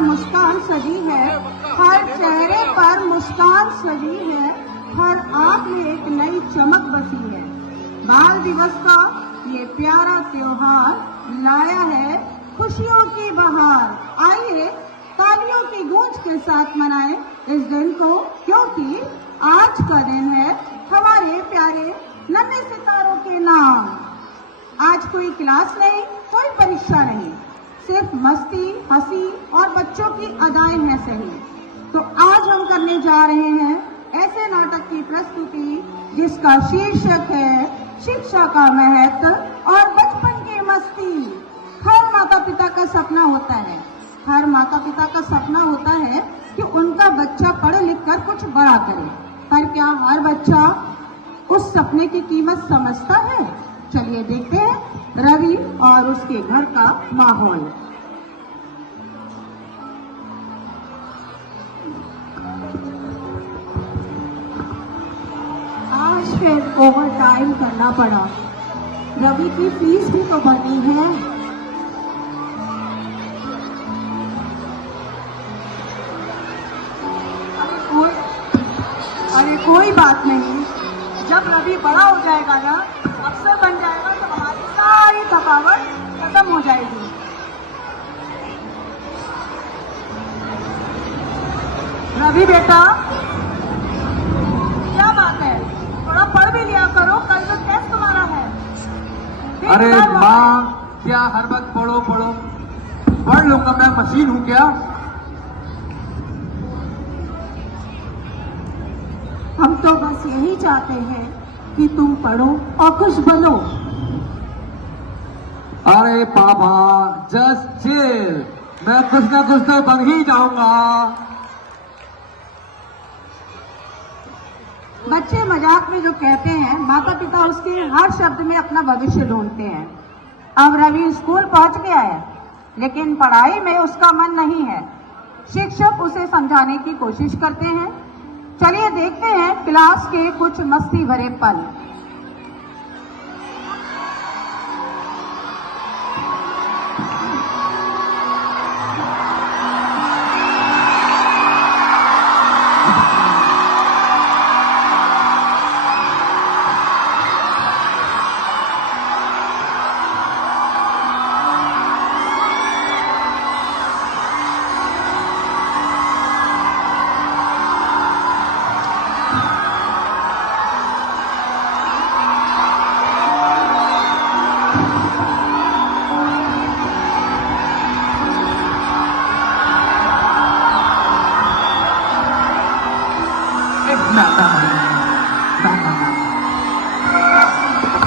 पर मुस्कान सजी है, हर चेहरे पर मुस्कान सजी है, हर आंख में एक नई चमक बसी है। बाल दिवस का ये प्यारा त्योहार लाया है खुशियों की बहार। आइए तालियों की गूंज के साथ मनाएं इस दिन को, क्योंकि आज का दिन है हमारे प्यारे नन्हे सितारों के नाम। आज कोई क्लास नहीं, कोई परीक्षा नहीं, सिर्फ मस्ती, हंसी और बच्चों की अदाएं हैं सही। तो आज हम करने जा रहे हैं ऐसे नाटक की प्रस्तुति जिसका शीर्षक है शिक्षा का महत्व और बचपन की मस्ती। हर माता पिता का सपना होता है, हर माता पिता का सपना होता है कि उनका बच्चा पढ़ लिख कर कुछ बड़ा करे, पर क्या हर बच्चा उस सपने की कीमत समझता है? चलिए देखते हैं रवि और उसके घर का माहौल। आज फिर ओवर टाइम करना पड़ा। रवि की फीस भी तो भरनी है। अरे कोई बात नहीं, जब रवि बड़ा हो जाएगा ना, अफसर बन जाएगा, तो हमारी सारी थकावट खत्म हो जाएगी। रवि बेटा, क्या बात है? थोड़ा पढ़ भी लिया करो, कल तो टेस्ट तुम्हारा है। अरे माँ, क्या हर वक्त पढ़ो पढ़ो? पढ़ लूंगा, मैं मशीन हूँ क्या? हम तो बस यही चाहते हैं कि तुम पढ़ो और खुश बनो। अरे पापा, जस्ट चिल, मैं कुछ ना कुछ तो बन ही जाऊंगा। बच्चे मजाक में जो कहते हैं, माता पिता उसके हर शब्द में अपना भविष्य ढूंढते हैं। अब रवि स्कूल पहुंच गया है, लेकिन पढ़ाई में उसका मन नहीं है। शिक्षक उसे समझाने की कोशिश करते हैं। चलिए देखते हैं क्लास के कुछ मस्ती भरे पल।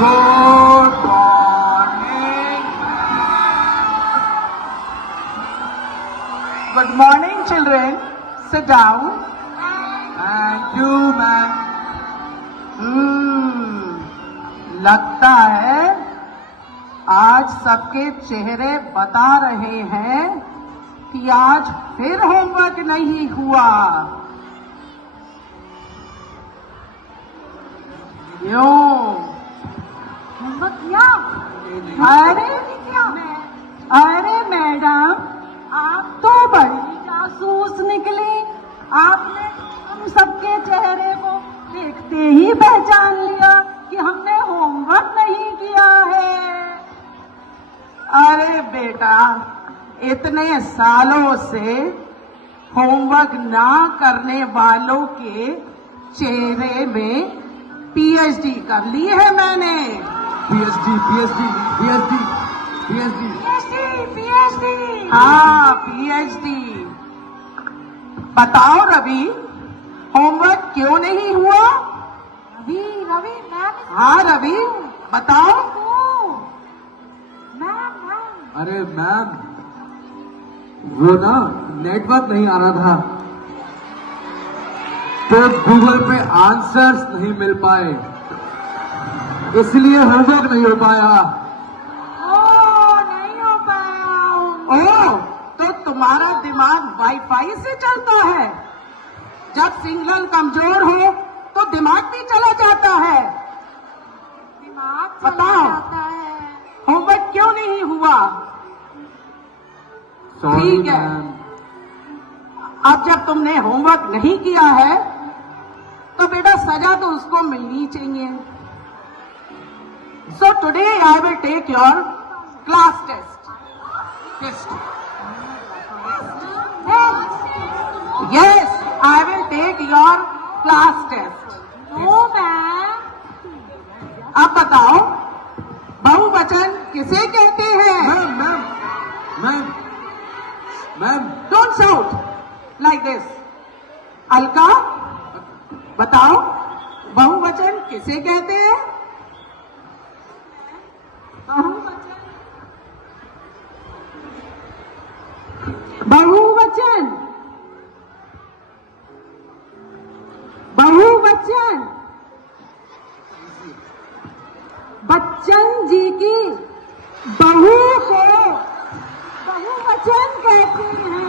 Good morning. Good morning, children. Sit down. Thank you, ma'am. लगता है आज सबके चेहरे बता रहे हैं कि आज फिर होमवर्क नहीं हुआ। क्यों? होमवर्क किया? अरे मैडम, आप तो बड़ी जासूस निकली। आपने हम सबके चेहरे को देखते ही पहचान लिया कि हमने होमवर्क नहीं किया है। अरे बेटा, इतने सालों से होमवर्क ना करने वालों के चेहरे में पीएचडी कर ली है मैंने। PhD, PhD, PhD, PhD. PhD. हाँ, पीएचडी। बताओ रवि, होमवर्क क्यों नहीं हुआ? रवि मैम। हाँ रवि, बताओ। मैम। अरे मैम, वो ना नेटवर्क नहीं आ रहा था, तो गूगल पे आंसर्स नहीं मिल पाए, इसलिए होमवर्क नहीं हो पाया। नहीं हो पाया। ओ, तो तुम्हारा दिमाग वाईफाई से चलता है। जब सिग्नल कमजोर हो तो दिमाग भी चला जाता है। दिमाग बताओ, जाता है। होमवर्क क्यों नहीं हुआ? सॉरी ठीक है। मैम। अब जब तुमने होमवर्क नहीं किया है तो बेटा सजा तो उसको मिलनी चाहिए। So today I will take your class test. Yes, I will take your class test. No ma'am. अब बताओ बहुवचन किसे कहते हैं? Ma'am ma'am ma'am ma'am don't shout like this. Alka बताओ बहुवचन किसे कहते हैं? बहुवचन बहुवचन बच्चन जी की बहू को बहुवचन कहते हैं।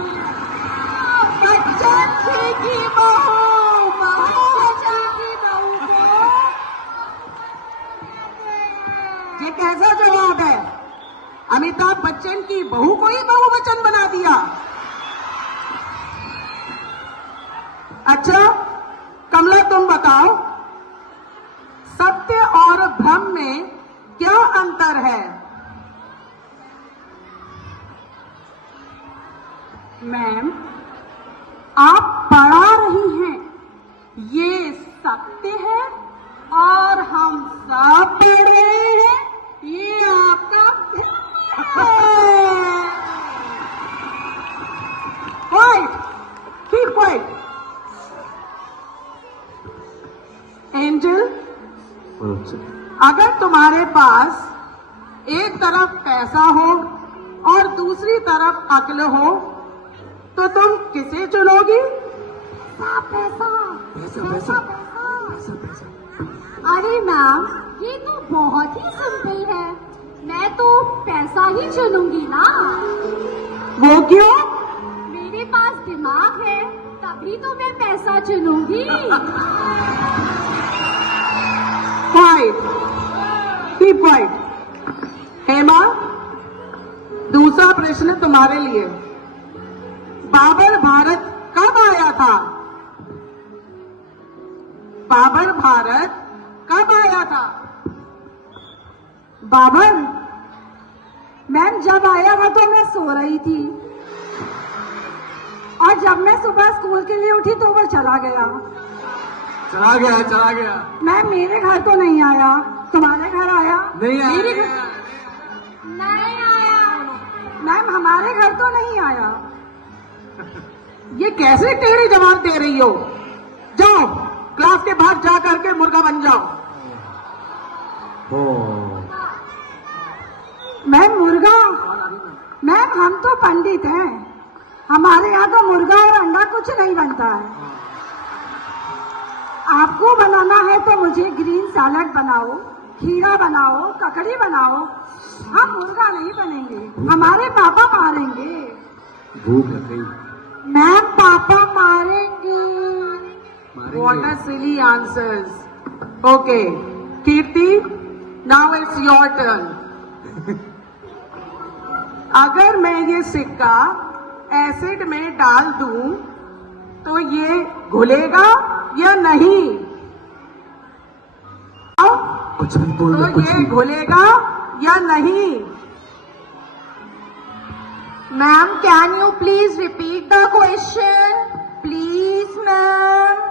बच्चन जी की बहू, बच्चन की बहू को ये कैसा जवाब है? अमिताभ बच्चन की बहू को ही बहुवचन बना दिया। अच्छा कमला तुम बताओ सत्य और भ्रम में क्या अंतर है? मैम आप पढ़ा रही हैं ये सत्य है और हम सब पढ़ रहे हैं ये आपका भ्रम है। Quite, keep quiet. एंजल अगर तुम्हारे पास एक तरफ पैसा हो और दूसरी तरफ अक्ल हो तो तुम किसे चुनोगी? पैसा। पैसा पैसा। अरे मैम ये तो बहुत ही सिंपल है, मैं तो पैसा ही चुनूंगी ना। वो क्यों? मेरे पास दिमाग है तभी तो मैं पैसा चुनूंगी। Quite, keep quiet. हेमा दूसरा प्रश्न तुम्हारे लिए। बाबर भारत कब आया था? बाबर भारत कब आया था? बाबर मैम जब आया था तो मैं सो रही थी और जब मैं सुबह स्कूल के लिए उठी तो वो चला गया। चला गया। मैम मेरे घर तो नहीं आया, तुम्हारे घर आया? नहीं आया, मेरे नहीं घर आया। नहीं आया। मैम हमारे घर तो नहीं आया। ये कैसे टेढ़े जवाब दे रही हो? जाओ क्लास के बाहर जा करके मुर्गा बन जाओ। मैम मुर्गा? मैम हम तो पंडित हैं, हमारे यहाँ तो मुर्गा और अंडा कुछ नहीं बनता है। आपको बनाना है तो मुझे ग्रीन सैलड बनाओ, खीरा बनाओ, ककड़ी बनाओ। हम मुर्गा नहीं बनेंगे, हमारे पापा मारेंगे। भूख लग गई। मैम पापा मारेंगे। मारेंगे। What a silly answers. Okay, Kirti, now it's your turn. अगर मैं ये सिक्का एसिड में डाल दूं तो ये घुलेगा या नहीं? कुछ भी बोल तो कुछ ये भी। घुलेगा या नहीं? Ma'am can you please repeat the question? Please ma'am.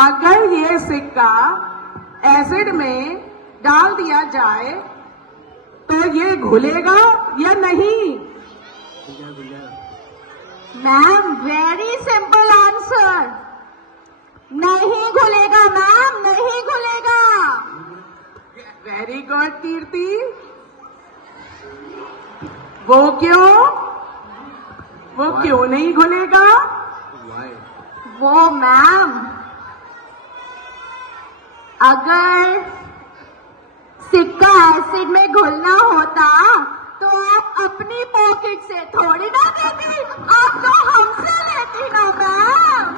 अगर ये सिक्का एसिड में डाल दिया जाए तो ये घुलेगा या नहीं? मैम वेरी सिंपल आंसर, नहीं घुलेगा मैम, नहीं घुलेगा। वेरी गुड कीर्ति। वो क्यों? वो क्यों नहीं घुलेगा? वो मैम अगर सिक्का एसिड में घुलना होता तो आप अपनी पॉकेट से थोड़ी ना देती, आप तो हमसे लेती ना मैम।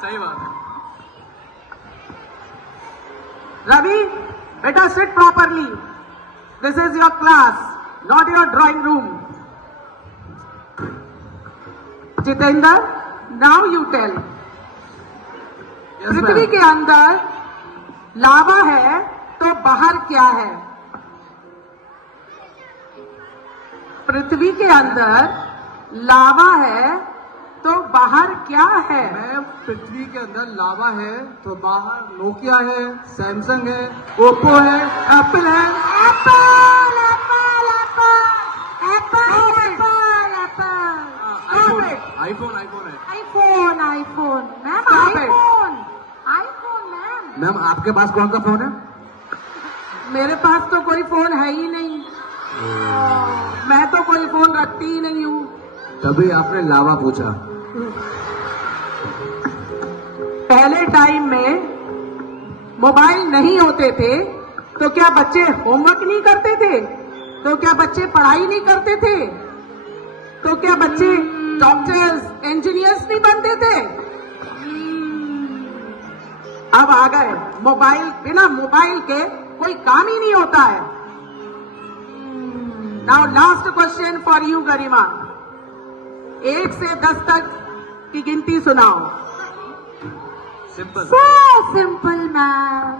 सही बात है। Ravi, better sit properly. This is your class, not your drawing room. Jitendra, now you tell. Yes, Prithvi ma'am. के अंदर लावा है तो बाहर क्या है? पृथ्वी के अंदर लावा है तो बाहर क्या है? मैम, पृथ्वी के अंदर लावा है तो बाहर नोकिया है, सैमसंग है, ओप्पो है, एप्पल है। Apple Apple Apple Apple Apple Apple iPhone iPhone iPhone है। IPhone iPhone ma'am Stop it. IPhone iPhone ma'am ma'am, आपके पास कौन सा फोन है? मेरे पास तो कोई फोन है ही नहीं, मैं तो कोई फोन रखती ही नहीं हूँ। तभी आपने लावा पूछा। पहले टाइम में मोबाइल नहीं होते थे तो क्या बच्चे होमवर्क नहीं करते थे? तो क्या बच्चे पढ़ाई नहीं करते थे? तो क्या बच्चे डॉक्टर्स, इंजीनियर्स नहीं बनते थे? अब आ गए मोबाइल, बिना मोबाइल के कोई काम ही नहीं होता है। Now last question for you Garima, 1 से 10 तक की गिनती सुनाओ। सिंपल। सो सिंपल मैम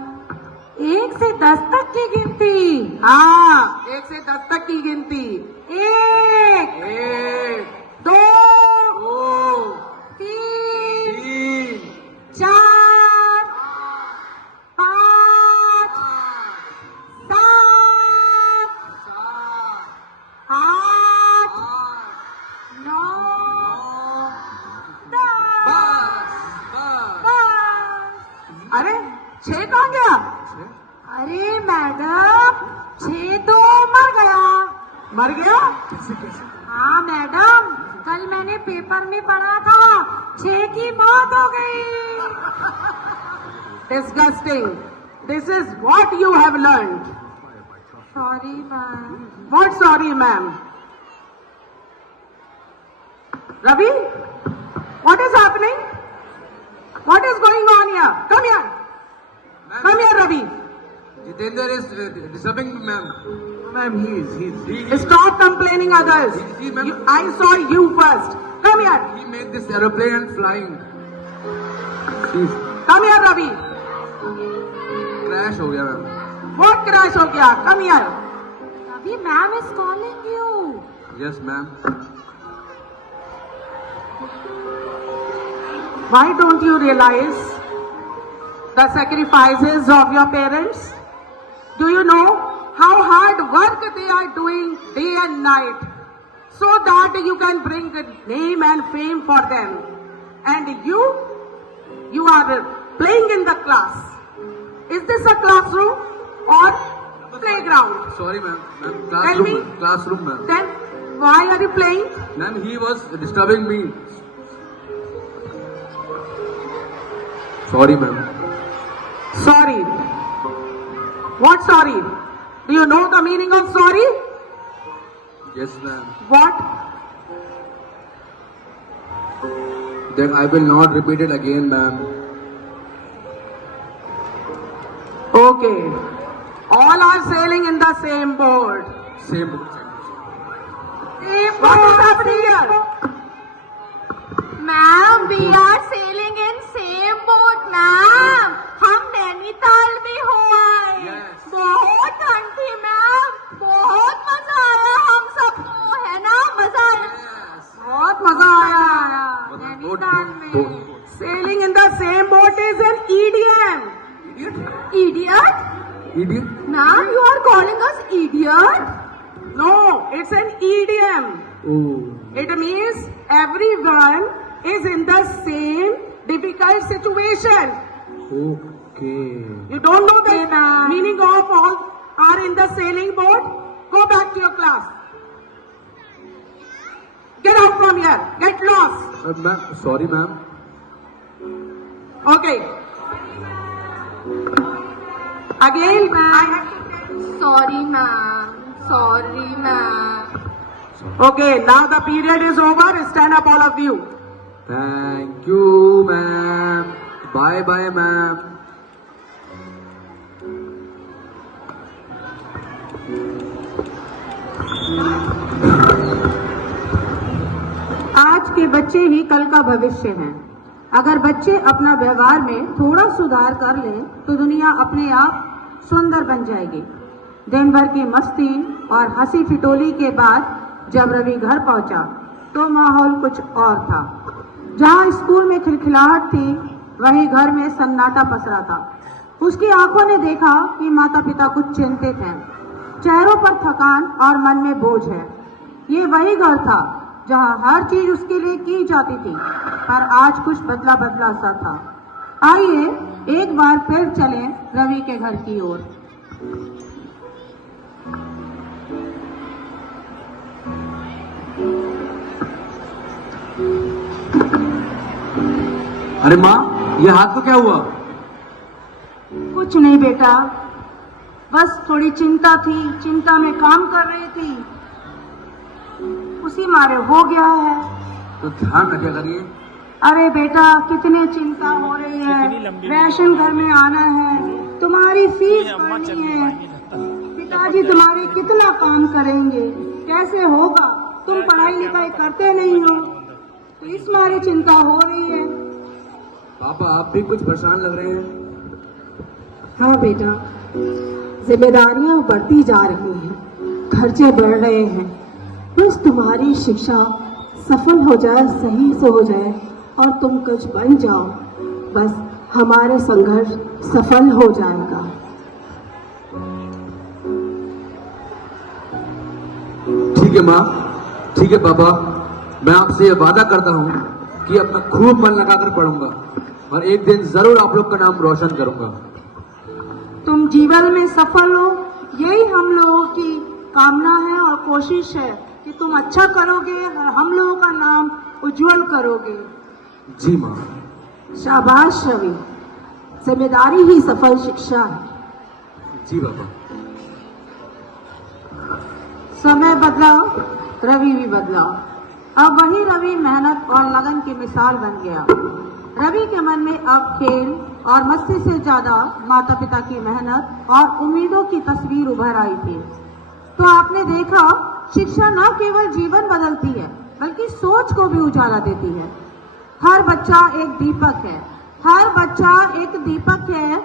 1 से 10 तक की गिनती। हाँ, 1 से 10 तक की गिनती। 1, 1 2, 2 3 3 4 5 7 8 9 अरे 6 कहाँ गया? अरे मैडम 6 तो मर गया। मर गया? हाँ मैडम, कल मैंने पेपर में पढ़ा था 6 की मौत हो गई। Disgusting. This is what you have learned. Sorry ma'am. What sorry, ma'am? Ravi, what is happening? What is going on here? Come here. Come here, Ravi. Jitendra is disturbing me, ma'am. Ma'am, he Stop complaining others. See, ma'am. I saw you first. Come here. he made this aeroplane and flying. Please, Come here, Ravi. crash हो गया ma'am. What crash हो गया? Come here. अभी ma'am is calling you. Yes, ma'am. Why don't you realize the sacrifices of your parents? Do you know how hard work they are doing day and night so that you can bring a name and fame for them? And you are playing in the class. Is this a classroom or playground? Sorry, ma'am. Ma'am, Tell me. classroom, ma'am. Then why are you playing? Ma'am, he was disturbing me. Sorry, ma'am. Sorry. What sorry? Do you know the meaning of sorry? Yes, ma'am. What? That I will not repeat it again, ma'am. Okay. All are sailing in the same boat. Same. What is happening here? Ma'am we are sailing in same boat ma'am. हम नैनीताल भी हो आए। Yes. बहुत ठंड थी ma'am, बहुत मजा आया हम सबको, है ना? मजा आया, Yes. बहुत मजा आया। नैनीताल में। Sailing in the same boat is an idiom. Idiot Idiot. Ma'am, you are calling us idiot? No, it's an idiom. Oh. It means everyone is in the same difficult situation. Okay. You don't know the meaning of all are in the sailing boat? Go back to your class. Get out from here. Get lost. Ma'am, sorry, ma'am. Okay. Again, I have to sorry ma'am, sorry ma'am. Okay, now the period is over. Stand up, all of you. Thank you, ma'am. Bye, bye, ma'am. के बच्चे ही कल का भविष्य हैं। अगर बच्चे अपना व्यवहार में थोड़ा सुधार कर लें तो दुनिया अपने आप सुंदर बन जाएगी। दिन भर की मस्ती और हंसी ठिठोली के बाद जब रवि घर पहुंचा तो माहौल कुछ और था। जहां स्कूल में खिलखिलाहट थी वहीं घर में सन्नाटा पसरा था। उसकी आंखों ने देखा कि माता पिता कुछ चिंतित हैं, चेहरों पर थकान और मन में बोझ है। ये वही घर था जहां हर चीज उसके लिए की जाती थी, पर आज कुछ बदला बदला सा था। आइए एक बार फिर चलें रवि के घर की ओर। अरे माँ, ये हाथ को क्या हुआ? कुछ नहीं बेटा, बस थोड़ी चिंता थी, चिंता में काम कर रही थी, उसी मारे हो गया है। तो ध्यान रखा करिए। अरे बेटा, कितनी चिंता हो रही है, राशन घर में आना है, तुम्हारी फीस भरनी है, पिताजी तुम्हारे कितना काम करेंगे, कैसे होगा? तुम पढ़ाई लिखाई करते नहीं हो, तो इस मारे चिंता हो रही है। पापा, आप भी कुछ परेशान लग रहे हैं। हाँ बेटा, जिम्मेदारियां बढ़ती जा रही हैं, खर्चे बढ़ रहे हैं। बस तुम्हारी शिक्षा सफल हो जाए, सही से हो जाए और तुम कुछ बन जाओ, बस हमारे संघर्ष सफल हो जाएगा। ठीक है माँ, ठीक है पापा, मैं आपसे ये वादा करता हूँ कि अपना खूब मन लगाकर पढ़ूंगा और एक दिन जरूर आप लोग का नाम रोशन करूंगा। तुम जीवन में सफल हो, यही हम लोगों की कामना है और कोशिश है कि तुम अच्छा करोगे और हम लोगों का नाम उज्जवल करोगे। जी माँ। शाबाश रवि, जिम्मेदारी ही सफल शिक्षा है। जी पापा। समय बदला, रवि भी बदला। अब वही रवि मेहनत और लगन की मिसाल बन गया। रवि के मन में अब खेल और मस्ती से ज्यादा माता पिता की मेहनत और उम्मीदों की तस्वीर उभर आई थी। तो आपने देखा, शिक्षा न केवल जीवन बदलती है बल्कि सोच को भी उजाला देती है। हर बच्चा एक दीपक है, हर बच्चा एक दीपक है